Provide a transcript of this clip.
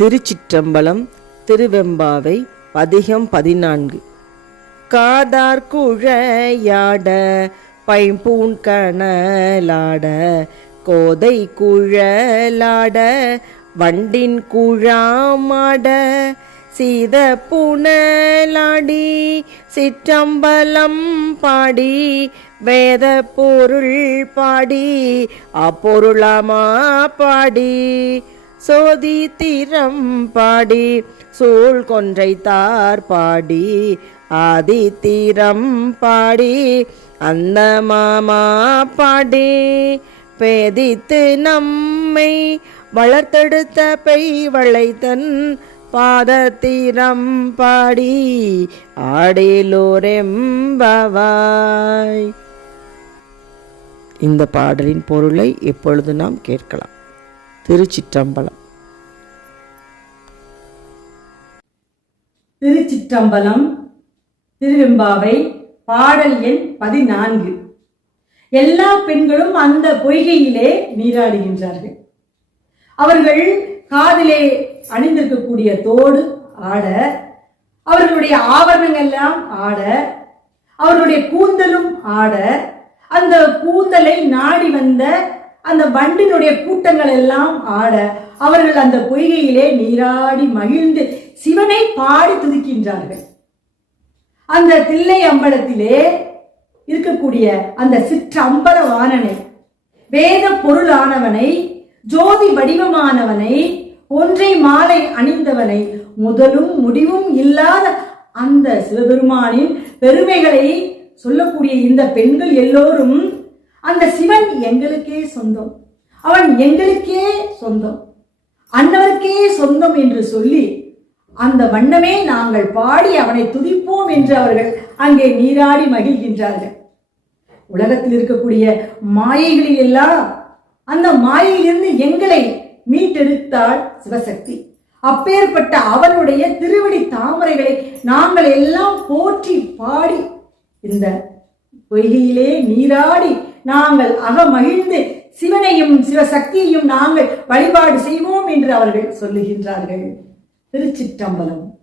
திருச்சிற்றம்பலம் திருவெம்பாவை பதிகம் பதினான்கு. காதார் குழையாட பைம்பூன் கணலாட கோதை குழலாட வண்டின் குழாமாட சீத புனலாடி சிற்றம்பலம் பாடி வேத பொருள் பாடி அப்பொருளாமா பாடி. சோதி தீரம் பாடி சூழ் கொன்றை தார் பாடி ஆதி தீரம் பாடி அந்த மாமா பாடி. பேதித்து நம்மை வளர்த்தெடுத்த பெய் வளைத்தன் பாதத்தீரம் பாடி ஆடிலோரெம்பவாய். இந்த பாடலின் பொருளை எப்பொழுது நாம் கேட்கலாம்? திருச்சிற்றம்பலம். திருச்சிற்றம்பலம் திருவெம்பாவை பாடல் எண் பதினான்கு. எல்லா பெண்களும் அந்த பொய்கையிலே நீராடுகின்றார்கள். அவர்கள் காதிலே அணிந்திருக்கக்கூடிய தோடு ஆட அவர்களுடைய ஆபரணங்கள் எல்லாம் ஆட அவர்களுடைய கூந்தலும் ஆட அந்த கூந்தலை நாடி வந்த அந்த வண்டினுடைய கூட்டங்கள் எல்லாம் ஆட அவர்கள் அந்த பொய்கையிலே நீராடி மகிழ்ந்து சிவனை பாடி துதிக்கின்றார்கள். அந்த தில்லை அம்பலத்திலே இருக்கக்கூடிய அந்த சிற்றம்பல வாணனை வேத பொருளானவனை ஜோதி வடிவமானவனை ஒன்றை மாலை அணிந்தவனை முதலும் முடிவும் இல்லாத அந்த சிவபெருமானின் பெருமைகளை சொல்லக்கூடிய இந்த பெண்கள் எல்லோரும் அந்த சிவன் எங்களுக்கே சொந்தம். அவன் எங்களுக்கே சொந்தம். அன்னவருக்கே சொந்தம் என்று சொல்லி அந்த வண்ணமே நாங்கள் பாடி அவனை துதிப்போம் என்று அவர்கள் அங்கே நீராடி மகிழ்கின்றார்கள். உலகத்தில் இருக்கக்கூடிய மாயைகளில் எல்லாம் அந்த மாயையிலிருந்து எங்களை மீட்டெடுத்தாள் சிவசக்தி. அப்பேற்பட்ட அவனுடைய திருவடி தாமரைகளை நாங்கள் எல்லாம் போற்றி பாடி இந்த பொய்கையிலே நீராடி நாங்கள் அகமகிழ்ந்து சிவனையும் சிவசக்தியையும் நாங்கள் வழிபாடு செய்வோம் என்று அவர்கள் சொல்லுகின்றார்கள். திருச்சிற்றம்பலம்.